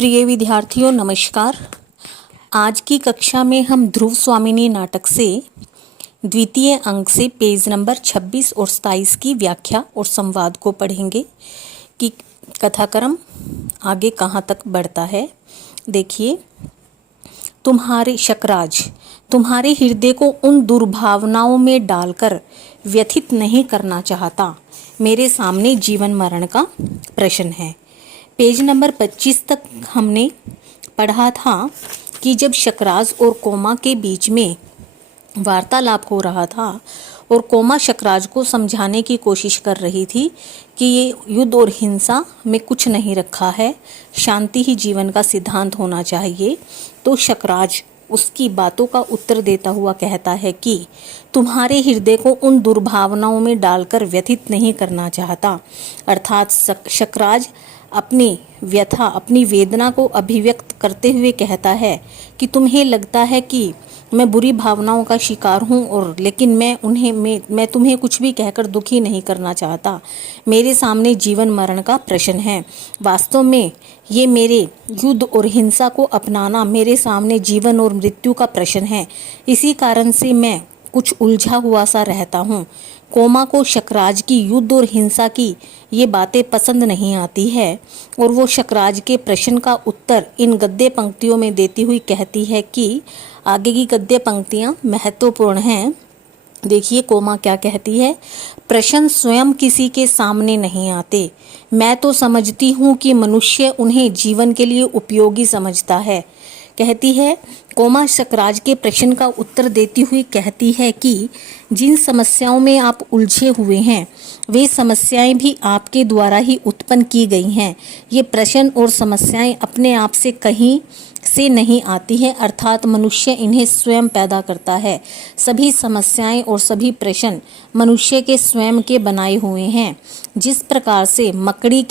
प्रिय विद्यार्थियों नमस्कार। आज की कक्षा में हम ध्रुव स्वामिनी नाटक से द्वितीय अंक से पेज नंबर 26 और 27 की व्याख्या और संवाद को पढ़ेंगे कि कथाक्रम आगे कहाँ तक बढ़ता है। देखिए, तुम्हारे शकराज तुम्हारे हृदय को उन दुर्भावनाओं में डालकर व्यथित नहीं करना चाहता। मेरे सामने जीवन मरण का प्रश्न है। पेज नंबर 25 तक हमने पढ़ा था कि जब शकराज और कोमा के बीच में वार्तालाप हो रहा था और कोमा शकराज को समझाने की कोशिश कर रही थी कि ये युद्ध और हिंसा में कुछ नहीं रखा है, शांति ही जीवन का सिद्धांत होना चाहिए, तो शकराज उसकी बातों का उत्तर देता हुआ कहता है कि तुम्हारे हृदय को उन दुर्भावनाओं में डालकर व्यथित नहीं करना चाहता। अर्थात शकराज अपनी व्यथा, अपनी वेदना को अभिव्यक्त करते हुए कहता है कि तुम्हें लगता है कि मैं बुरी भावनाओं का शिकार हूँ और लेकिन मैं तुम्हें कुछ भी कहकर दुखी नहीं करना चाहता। मेरे सामने जीवन मरण का प्रश्न है। वास्तव में ये मेरे युद्ध और हिंसा को अपनाना मेरे सामने जीवन और मृत्यु का प्रश्न है। इसी कारण से मैं कुछ उलझा हुआ सा रहता हूँ। कोमा को शकराज की युद्ध और हिंसा की ये बातें पसंद नहीं आती है और वो शकराज के प्रश्न का उत्तर इन गद्य पंक्तियों में देती हुई कहती है कि आगे की गद्य पंक्तियां महत्वपूर्ण हैं। देखिए कोमा क्या कहती है। प्रश्न स्वयं किसी के सामने नहीं आते। मैं तो समझती हूँ कि मनुष्य उन्हें जीवन के लिए उपयोगी समझता है। कहती है कोमा शकराज के प्रश्न का उत्तर देती हुई कहती है कि जिन समस्याओं में आप उलझे हुए हैं वे समस्याएं भी आपके द्वारा ही उत्पन्न की गई हैं। ये प्रश्न और समस्याएं अपने आप से कहीं से नहीं आती हैं, अर्थात मनुष्य इन्हें स्वयं पैदा करता है। सभी समस्याएं और सभी प्रश्न मनुष्य के स्वयं के बनाए हुए हैं। जिस प्रकार से मकड़ी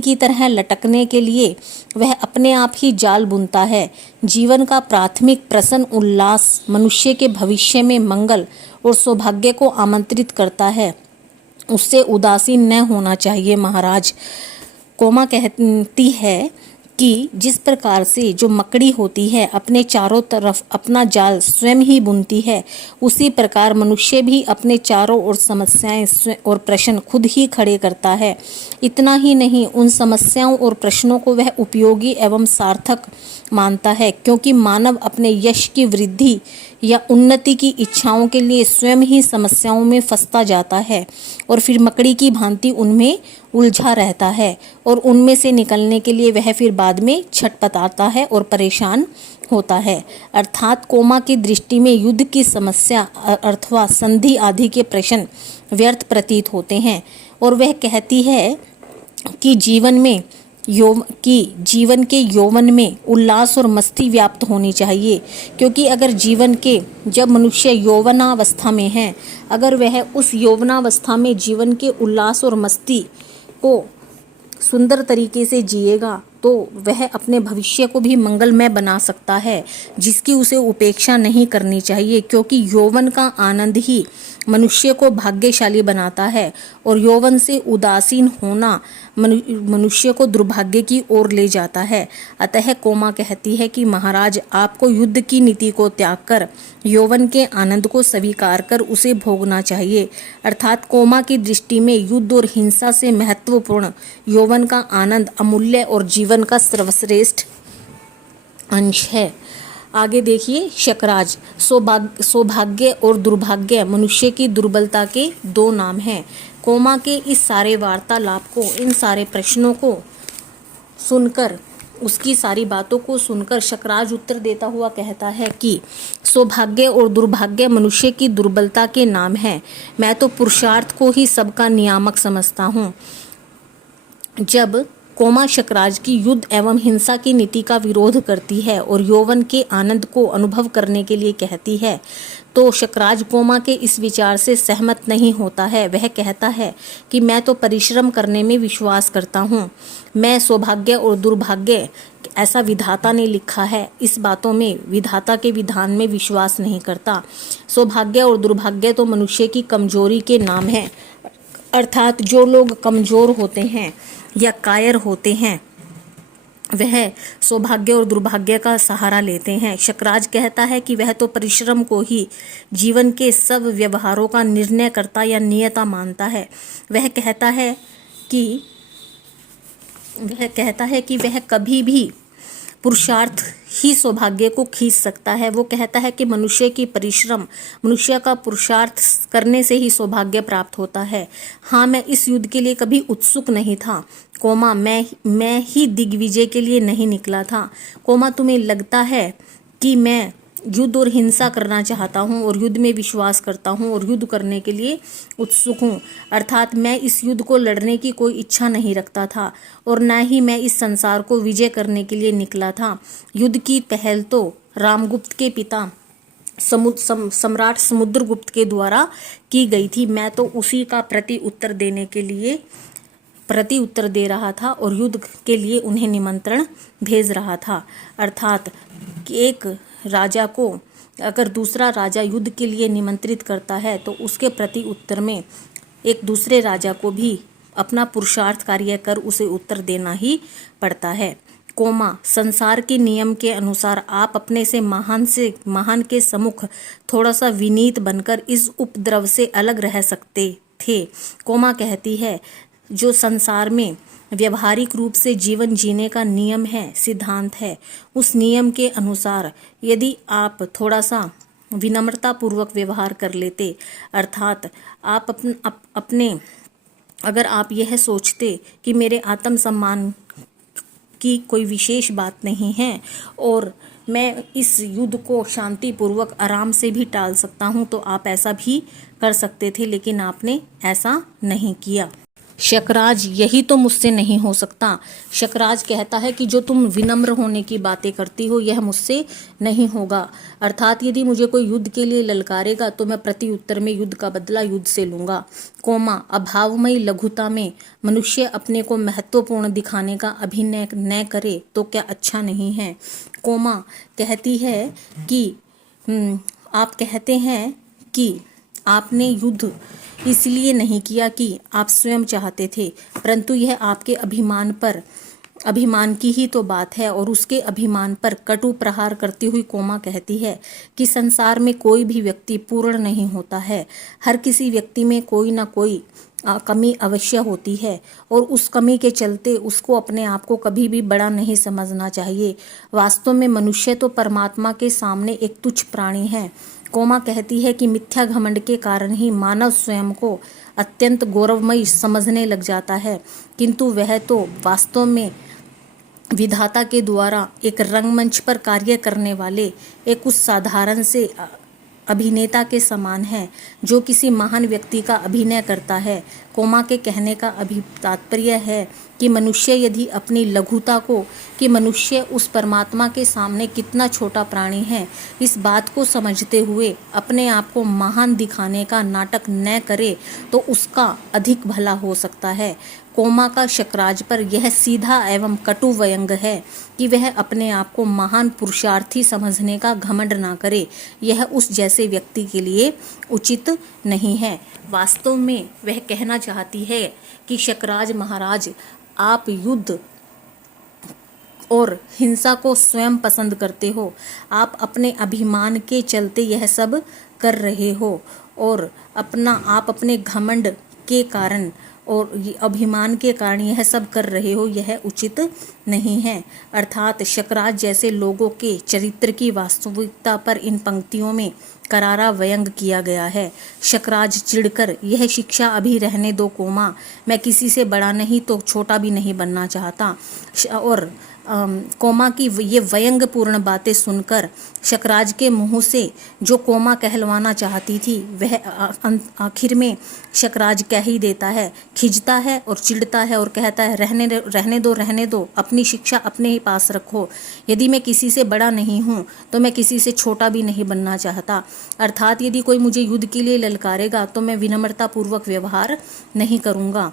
की तरह लटकने के लिए वह अपने आप ही जाल बुनता है, जीवन का प्राथमिक प्रसन्न उल्लास मनुष्य के भविष्य में मंगल और सौभाग्य को आमंत्रित करता है, उससे उदासीन न होना चाहिए। महाराज, कोमा कहती है कि जिस प्रकार से जो मकड़ी होती है अपने चारों तरफ अपना जाल स्वयं ही बुनती है, उसी प्रकार मनुष्य भी अपने चारों ओर समस्याएं और प्रश्न खुद ही खड़े करता है। इतना ही नहीं, उन समस्याओं और प्रश्नों को वह उपयोगी एवं सार्थक मानता है, क्योंकि मानव अपने यश की वृद्धि या उन्नति की इच्छाओं के लिए स्वयं ही समस्याओं में फंसता जाता है और फिर मकड़ी की भांति उनमें उलझा रहता है और उनमें से निकलने के लिए वह फिर बाद में छटपटाता है और परेशान होता है। अर्थात कोमा की दृष्टि में युद्ध की समस्या अथवा संधि आदि के प्रश्न व्यर्थ प्रतीत होते हैं और वह कहती है कि जीवन के यौवन में उल्लास और मस्ती व्याप्त होनी चाहिए, क्योंकि अगर जब मनुष्य यौवनावस्था में है, अगर वह उस यौवनावस्था में जीवन के उल्लास और मस्ती को सुंदर तरीके से जिएगा तो वह अपने भविष्य को भी मंगलमय बना सकता है, जिसकी उसे उपेक्षा नहीं करनी चाहिए, क्योंकि यौवन का आनंद ही मनुष्य को भाग्यशाली बनाता है और यौवन से उदासीन होना मनुष्य को दुर्भाग्य की ओर ले जाता है। अतः कोमा कहती है कि महाराज, आपको युद्ध की नीति को त्याग कर यौवन के आनंद को स्वीकार कर उसे भोगना चाहिए। अर्थात कोमा की दृष्टि में युद्ध और हिंसा से महत्वपूर्ण यौवन का आनंद अमूल्य और जीवन का सर्वश्रेष्ठ अंश है। आगे देखिए, शकराज सौभाग्य और दुर्भाग्य मनुष्य की दुर्बलता के दो नाम हैं। कोमा के इस सारे वार्तालाप को, इन सारे प्रश्नों को सुनकर, उसकी सारी बातों को सुनकर शकराज उत्तर देता हुआ कहता है कि सौभाग्य और दुर्भाग्य मनुष्य की दुर्बलता के नाम हैं। मैं तो पुरुषार्थ को ही सबका नियामक समझता हूँ। जब कोमा शकराज की युद्ध एवं हिंसा की नीति का विरोध करती है और यौवन के आनंद को अनुभव करने के लिए कहती है, तो शकराज कोमा के इस विचार से सहमत नहीं होता है। वह कहता है कि मैं तो परिश्रम करने में विश्वास करता हूँ। मैं सौभाग्य और दुर्भाग्य ऐसा विधाता ने लिखा है, इस बातों में विधाता के विधान में विश्वास नहीं करता। सौभाग्य और दुर्भाग्य तो मनुष्य की कमजोरी के नाम हैं। अर्थात जो लोग कमजोर होते हैं या कायर होते हैं वह सौभाग्य और दुर्भाग्य का सहारा लेते हैं। शकराज कहता है कि वह तो परिश्रम को ही जीवन के सब व्यवहारों का निर्णय करता या नियता मानता है। कि वह कहता है कि वह कभी भी पुरुषार्थ ही सौभाग्य को खींच सकता है। वो कहता है कि मनुष्य का पुरुषार्थ करने से ही सौभाग्य प्राप्त होता है। हाँ, मैं इस युद्ध के लिए कभी उत्सुक नहीं था, मैं ही दिग्विजय के लिए नहीं निकला था। तुम्हें लगता है कि मैं युद्ध और हिंसा करना चाहता हूँ और युद्ध में विश्वास करता हूँ और युद्ध करने के लिए उत्सुक हूँ, अर्थात मैं इस युद्ध को लड़ने की कोई इच्छा नहीं रखता था और न ही मैं इस संसार को विजय करने के लिए निकला था। युद्ध की पहल तो रामगुप्त के पिता सम्राट समुद्रगुप्त के द्वारा की गई थी। मैं तो उसी का प्रति उत्तर दे रहा था और युद्ध के लिए उन्हें निमंत्रण भेज रहा था। अर्थात कि एक राजा को अगर दूसरा राजा युद्ध के लिए निमंत्रित करता है तो उसके प्रति उत्तर में एक दूसरे राजा को भी अपना पुरुषार्थ कार्य कर उसे उत्तर देना ही पड़ता है। संसार के नियम के अनुसार आप अपने से महान के सम्मुख थोड़ा सा विनीत बनकर इस उपद्रव से अलग रह सकते थे। कहती है, जो संसार में व्यवहारिक रूप से जीवन जीने का नियम है, सिद्धांत है, उस नियम के अनुसार यदि आप थोड़ा सा विनम्रता पूर्वक व्यवहार कर लेते, अर्थात आप अगर आप यह सोचते कि मेरे आत्मसम्मान की कोई विशेष बात नहीं है और मैं इस युद्ध को शांतिपूर्वक आराम से भी टाल सकता हूं, तो आप ऐसा भी कर सकते थे, लेकिन आपने ऐसा नहीं किया। शकराज, यही तो मुझसे नहीं हो सकता। शकराज कहता है कि जो तुम विनम्र होने की बातें करती हो यह मुझसे नहीं होगा, अर्थात यदि मुझे कोई युद्ध के लिए ललकारेगा तो मैं प्रति उत्तर में युद्ध का बदला युद्ध से लूंगा। अभावमयी लघुता में मनुष्य अपने को महत्वपूर्ण दिखाने का अभिनय न करे तो क्या अच्छा नहीं है। कहती है कि आप कहते हैं कि आपने युद्ध इसलिए नहीं किया कि आप स्वयं चाहते थे, परंतु यह आपके अभिमान की ही तो बात है। और उसके अभिमान पर कटु प्रहार करती हुई कहती है कि संसार में कोई भी व्यक्ति पूर्ण नहीं होता है। हर किसी व्यक्ति में कोई ना कोई कमी अवश्य होती है और उस कमी के चलते उसको अपने आप को कभी भी बड़ा नहीं समझना चाहिए। वास्तव में मनुष्य तो परमात्मा के सामने एक तुच्छ प्राणी है। कहती है कि मिथ्या घमंड के कारण ही मानव स्वयं को अत्यंत गौरवमयी समझने लग जाता है, किंतु वह तो वास्तव में विधाता के द्वारा एक रंगमंच पर कार्य करने वाले एक उस साधारण से अभिनेता के समान है जो किसी महान व्यक्ति का अभिनय करता है। के कहने का तात्पर्य है कि मनुष्य यदि अपनी लघुता को, कि मनुष्य उस परमात्मा के सामने कितना छोटा प्राणी है, इस बात को समझते हुए अपने आप को महान दिखाने का नाटक न करे तो उसका अधिक भला हो सकता है। का शकराज पर यह सीधा एवं कटु व्यंग है कि वह अपने आप को महान पुरुषार्थी समझने का घमंड ना करे। यह उस जैसे व्यक्ति के लिए उचित नहीं है। वास्तव में वह कहना चाहती है कि शकराज महाराज, आप युद्ध और हिंसा को स्वयं पसंद करते हो। आप अपने अभिमान के चलते यह सब कर रहे हो और आप अपने घमंड के कारण और अभिमान के कारण यह सब कर रहे हो, यह उचित नहीं है। अर्थात शकराज जैसे लोगों के चरित्र की वास्तविकता पर इन पंक्तियों में करारा व्यंग किया गया है। शकराज चिढ़कर, यह शिक्षा अभी रहने दो मैं किसी से बड़ा नहीं तो छोटा भी नहीं बनना चाहता। और की ये व्यंगपूर्ण बातें सुनकर शकराज के मुंह से जो कहलवाना चाहती थी वह आखिर में शकराज कह ही देता है, खिंचता है और चिढ़ता है और कहता है, रहने दो, अपनी शिक्षा अपने ही पास रखो। यदि मैं किसी से बड़ा नहीं हूँ तो मैं किसी से छोटा भी नहीं बनना चाहता। अर्थात यदि कोई मुझे युद्ध के लिए ललकारेगा तो मैं विनम्रता पूर्वक व्यवहार नहीं करूँगा।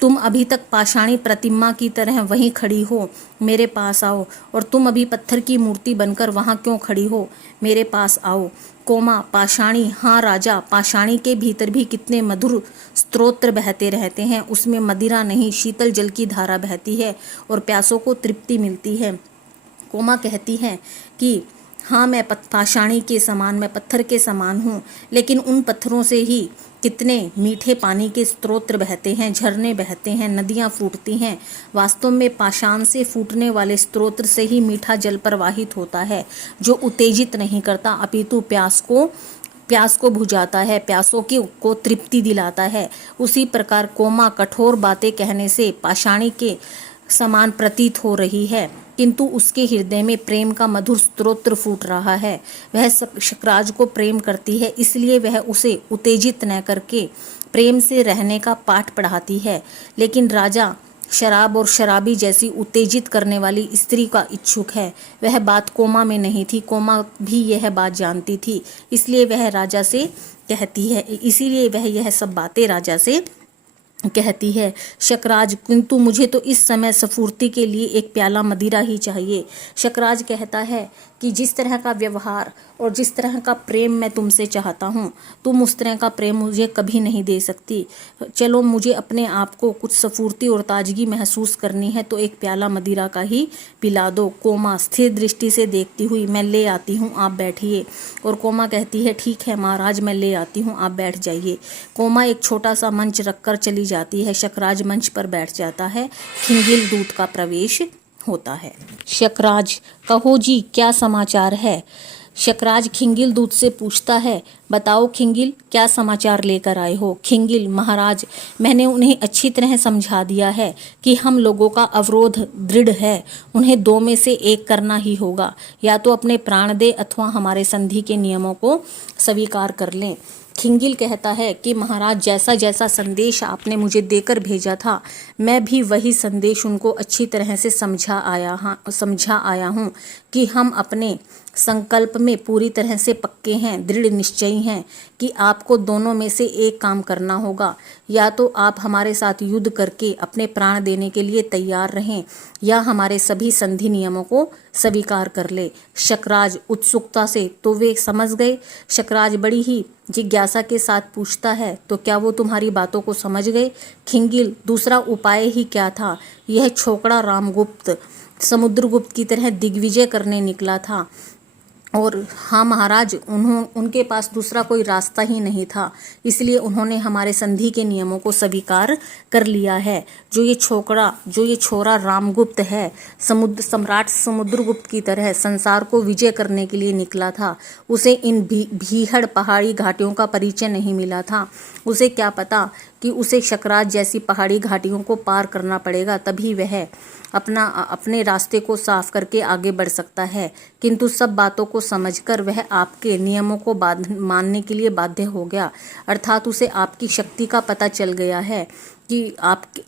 तुम अभी तक पाषाणी प्रतिमा की तरह वहीं खड़ी हो, मेरे पास आओ। और तुम अभी पत्थर की मूर्ति बनकर वहां क्यों खड़ी हो, मेरे पास आओ। कोमा, पाषाणी, हाँ राजा, पाषाणी के भीतर भी कितने मधुर स्तोत्र बहते रहते हैं। उसमें मदिरा नहीं, शीतल जल की धारा बहती है और प्यासों को तृप्ति मिलती है। कोमा कहती है कि हाँ, मैं पाषाणी के समान, मैं पत्थर के समान हूँ, लेकिन उन पत्थरों से ही कितने मीठे पानी के स्रोत बहते हैं, झरने बहते हैं, नदियाँ फूटती हैं। वास्तव में पाषाण से फूटने वाले स्रोत से ही मीठा जल प्रवाहित होता है, जो उत्तेजित नहीं करता अपितु प्यास को बुझाता है, प्यासों को तृप्ति दिलाता है। उसी प्रकार कोमा कठोर बातें कहने से पाषाणी के समान प्रतीत हो रही है, किंतु उसके हृदय में प्रेम का मधुर स्तोत्र फूट रहा है। वह शकराज को प्रेम करती है, इसलिए वह उसे उत्तेजित न करके प्रेम से रहने का पाठ पढ़ाती है। लेकिन राजा शराब और शराबी जैसी उत्तेजित करने वाली स्त्री का इच्छुक है। वह बात कोमा में नहीं थी, कोमा भी यह बात जानती थी, इसलिए वह राजा से कहती है, इसीलिए वह यह सब बातें राजा से कहती है। शकराज, किंतु मुझे तो इस समय स्फूर्ति के लिए एक प्याला मदिरा ही चाहिए। शकराज कहता है कि जिस तरह का व्यवहार और जिस तरह का प्रेम मैं तुमसे चाहता हूँ, तुम उस तरह का प्रेम मुझे कभी नहीं दे सकती। चलो, मुझे अपने आप को कुछ स्फूर्ति और ताजगी महसूस करनी है, तो एक प्याला मदिरा का ही पिला दो। कोमा स्थिर दृष्टि से देखती हुई, मैं ले आती हूँ, आप बैठिए। और कोमा कहती है, ठीक है महाराज, मैं ले आती हूँ, आप बैठ जाइए। कोमा एक छोटा सा मंच रखकर चली जाती है। शकराज मंच पर बैठ जाता है। खिंगिल दूत का प्रवेश होता है। शकराज, कहो जी, क्या समाचार है। शकराज खिंगिल दूत से पूछता है, बताओ खिंगिल, क्या समाचार लेकर आए हो। खिंगिल, महाराज, मैंने उन्हें अच्छी तरह समझा दिया है कि हम लोगों का अवरोध दृढ़ है, उन्हें दो में से एक करना ही होगा, या तो अपने प्राण दे अथवा हमारे संधि के नियमों को स्वीकार कर लें। खिंगिल कहता है कि महाराज, जैसा जैसा संदेश आपने मुझे देकर भेजा था, मैं भी वही संदेश उनको अच्छी तरह से समझा आया हूँ कि हम अपने संकल्प में पूरी तरह से पक्के हैं, दृढ़ निश्चयी हैं कि आपको दोनों में से एक काम करना होगा। या तो आप हमारे साथ युद्ध करके अपने प्राण देने के लिए तैयार रहें, या हमारे सभी संधि नियमों को स्वीकार कर ले। शकराज उत्सुकता से, तो वे समझ गए। शकराज बड़ी ही जिज्ञासा के साथ पूछता है, तो क्या वो तुम्हारी बातों को समझ गए। खिंगिल, दूसरा उपाय ही क्या था। यह छोकरा रामगुप्त समुद्रगुप्त की तरह दिग्विजय करने निकला था, और हाँ महाराज, उनके पास दूसरा कोई रास्ता ही नहीं था, इसलिए उन्होंने हमारे संधि के नियमों को स्वीकार कर लिया है। जो ये छोरा रामगुप्त है, सम्राट समुद्रगुप्त की तरह संसार को विजय करने के लिए निकला था। उसे इन भीहड़ पहाड़ी घाटियों का परिचय नहीं मिला था। उसे क्या पता कि उसे शकराज जैसी पहाड़ी घाटियों को पार करना पड़ेगा, तभी वह अपने रास्ते को साफ करके आगे बढ़ सकता है। किंतु सब बातों को समझकर वह आपके नियमों को मानने के लिए बाध्य हो गया। अर्थात उसे आपकी शक्ति का पता चल गया है कि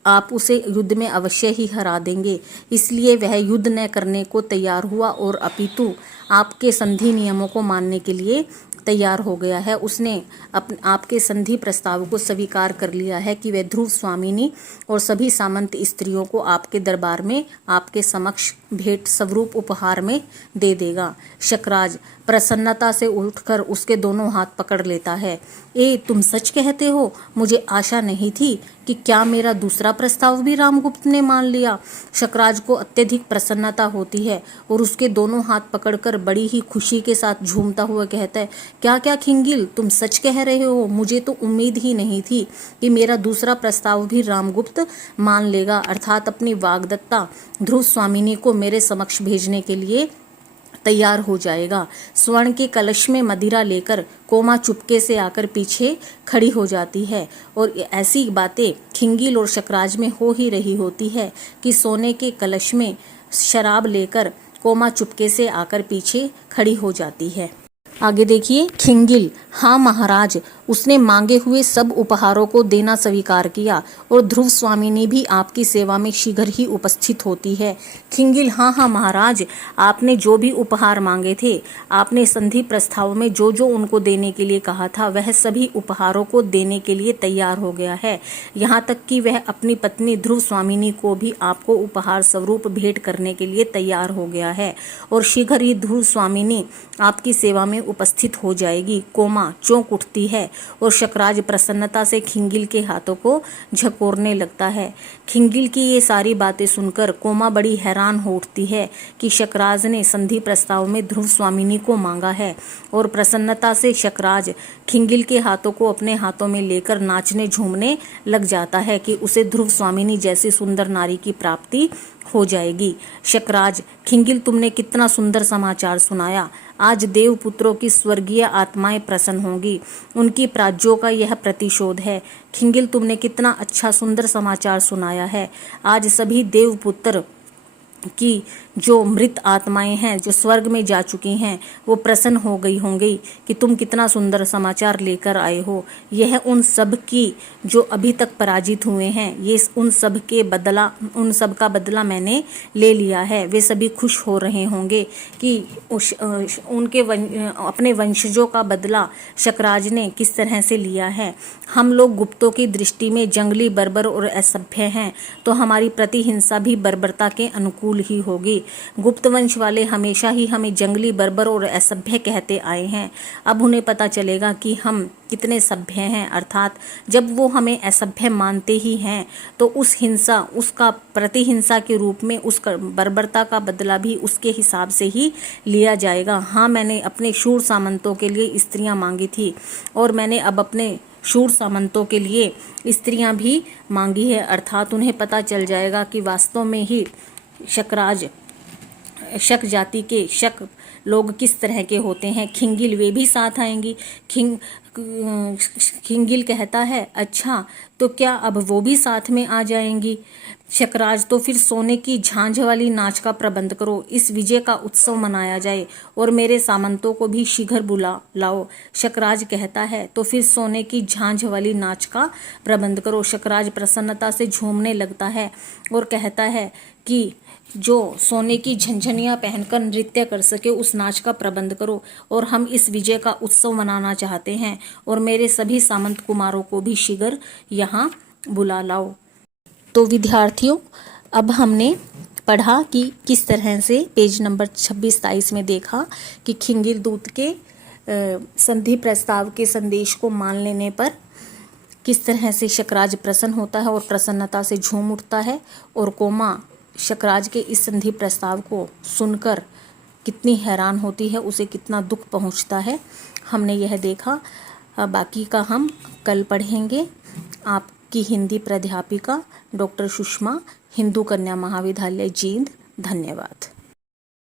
आप उसे युद्ध में अवश्य ही हरा देंगे, इसलिए वह युद्ध न करने को तैयार हुआ और अपितु आपके संधि नियमों को मानने के लिए तैयार हो गया है। उसने आपके संधि प्रस्ताव को स्वीकार कर लिया है कि वह ध्रुव स्वामिनी और सभी सामंत स्त्रियों को आपके दरबार में आपके समक्ष भेंट स्वरूप उपहार में दे देगा। शकराज प्रसन्नता से उठकर उसके दोनों हाथ पकड़ लेता है। तुम सच कहते हो, मुझे आशा नहीं थी कि क्या मेरा दूसरा प्रस्ताव भी रामगुप्त ने मान लिया। शकराज को अत्यधिक प्रसन्नता होती है और उसके दोनों हाथ पकड़कर बड़ी ही खुशी के साथ झूमता हुआ कहता है, क्या क्या खिंगिल, तुम सच कह रहे हो। मुझे तो उम्मीद ही नहीं थी कि मेरा दूसरा प्रस्ताव भी रामगुप्त मान लेगा, अर्थात अपनी वाग्दत्ता ध्रुव स्वामिनी को मेरे समक्ष भेजने के लिए तैयार हो जाएगा। स्वर्ण के कलश में मदिरा लेकर कोमा चुपके से आकर पीछे खड़ी हो जाती है, और ऐसी बातें खिंगिल और शकराज में हो ही रही होती है कि सोने के कलश में शराब लेकर कोमा चुपके से आकर पीछे खड़ी हो जाती है। आगे देखिए। खिंगिल, हाँ महाराज, उसने मांगे हुए सब उपहारों को देना स्वीकार किया और ध्रुव स्वामिनी भी आपकी सेवा में शीघ्र ही उपस्थित होती है। खिंगिल, हाँ हाँ महाराज, आपने जो भी उपहार मांगे थे, आपने संधि प्रस्ताव में जो जो उनको देने के लिए कहा था, वह सभी उपहारों को देने के लिए तैयार हो गया है। यहाँ तक कि वह अपनी पत्नी ध्रुव स्वामिनी को भी आपको उपहार स्वरूप भेंट करने के लिए तैयार हो गया है और शीघ्र ही ध्रुव स्वामिनी आपकी सेवा में उपस्थित हो जाएगी। कोमा चौंक उठती है और शकराज प्रसन्नता से खिंगिल के हाथों को झकोरने लगता है। खिंगिल की ये सारी बातें सुनकर कोमा बड़ी हैरान हो उठती है कि शकराज ने संधि प्रस्ताव में ध्रुव स्वामिनी को मांगा है और प्रसन्नता से शकराज खिंगिल के हाथों को अपने हाथों में लेकर नाचने झूमने लग जाता है कि उसे ध्रुव स्वामिनी जैसी सुंदर नारी की प्राप्ति हो जाएगी। शकराज, खिंगिल, तुमने कितना सुंदर समाचार सुनाया। आज देवपुत्रों की स्वर्गीय आत्माएं प्रसन्न होंगी, उनकी प्राज्यों का यह प्रतिशोध है। खिंगिल, तुमने कितना अच्छा सुंदर समाचार सुनाया है। आज सभी देवपुत्र की जो मृत आत्माएं हैं, जो स्वर्ग में जा चुकी हैं, वो प्रसन्न हो गई होंगी कि तुम कितना सुंदर समाचार लेकर आए हो। यह उन सब की जो अभी तक पराजित हुए हैं, ये उन सब का बदला मैंने ले लिया है। वे सभी खुश हो रहे होंगे कि अपने वंशजों का बदला शकराज ने किस तरह से लिया है। हम लोग गुप्तों की दृष्टि में जंगली, बर्बर और असभ्य हैं, तो हमारी प्रतिहिंसा भी बर्बरता के अनुकूल ही होगी। गुप्त वंश वाले हमेशा ही हमें जंगली, बर्बर और असभ्य कहते आए हैं। अब उन्हें पता चलेगा कि हम कितने सभ्य हैं, अर्थात जब वो हमें असभ्य मानते ही हैं तो उसका प्रतिहिंसा के रूप में उस बर्बरता का बदला भी उसके हिसाब से ही लिया जाएगा। हाँ, मैंने अपने शूर सामंतों के लिए स्त्रियां मांगी थी और मैंने अब अपने शूर सामंतों के लिए स्त्रियां भी मांगी है, अर्थात उन्हें पता चल जाएगा कि वास्तव में ही शकराज, शक जाति के शक लोग किस तरह के होते हैं। खिंगिल, वे भी साथ आएंगी। खिंगिल कहता है, अच्छा तो क्या अब वो भी साथ में आ जाएंगी। शकराज, तो फिर सोने की झांझ वाली नाच का प्रबंध करो, इस विजय का उत्सव मनाया जाए और मेरे सामंतों को भी शीघ्र बुला लाओ। शकराज कहता है, तो फिर सोने की झांझ वाली नाच का प्रबंध करो। शकराज प्रसन्नता से झूमने लगता है और कहता है कि जो सोने की झंझनियाँ पहनकर नृत्य कर सके, उस नाच का प्रबंध करो और हम इस विजय का उत्सव मनाना चाहते हैं और मेरे सभी सामंत कुमारों को भी शीघ्र यहाँ बुला लाओ। तो विद्यार्थियों, अब हमने पढ़ा कि किस तरह से पेज नंबर 26-27 में देखा कि खिंगिल दूत के संधि प्रस्ताव के संदेश को मान लेने पर किस तरह से शकराज प्रसन्न होता है और प्रसन्नता से झूम उठता है, और कोमा शकराज के इस संधि प्रस्ताव को सुनकर कितनी हैरान होती है, उसे कितना दुख पहुंचता है, हमने यह देखा। बाकी का हम कल पढ़ेंगे। आपकी हिंदी प्राध्यापिका डॉक्टर सुषमा, हिंदू कन्या महाविद्यालय जींद। धन्यवाद।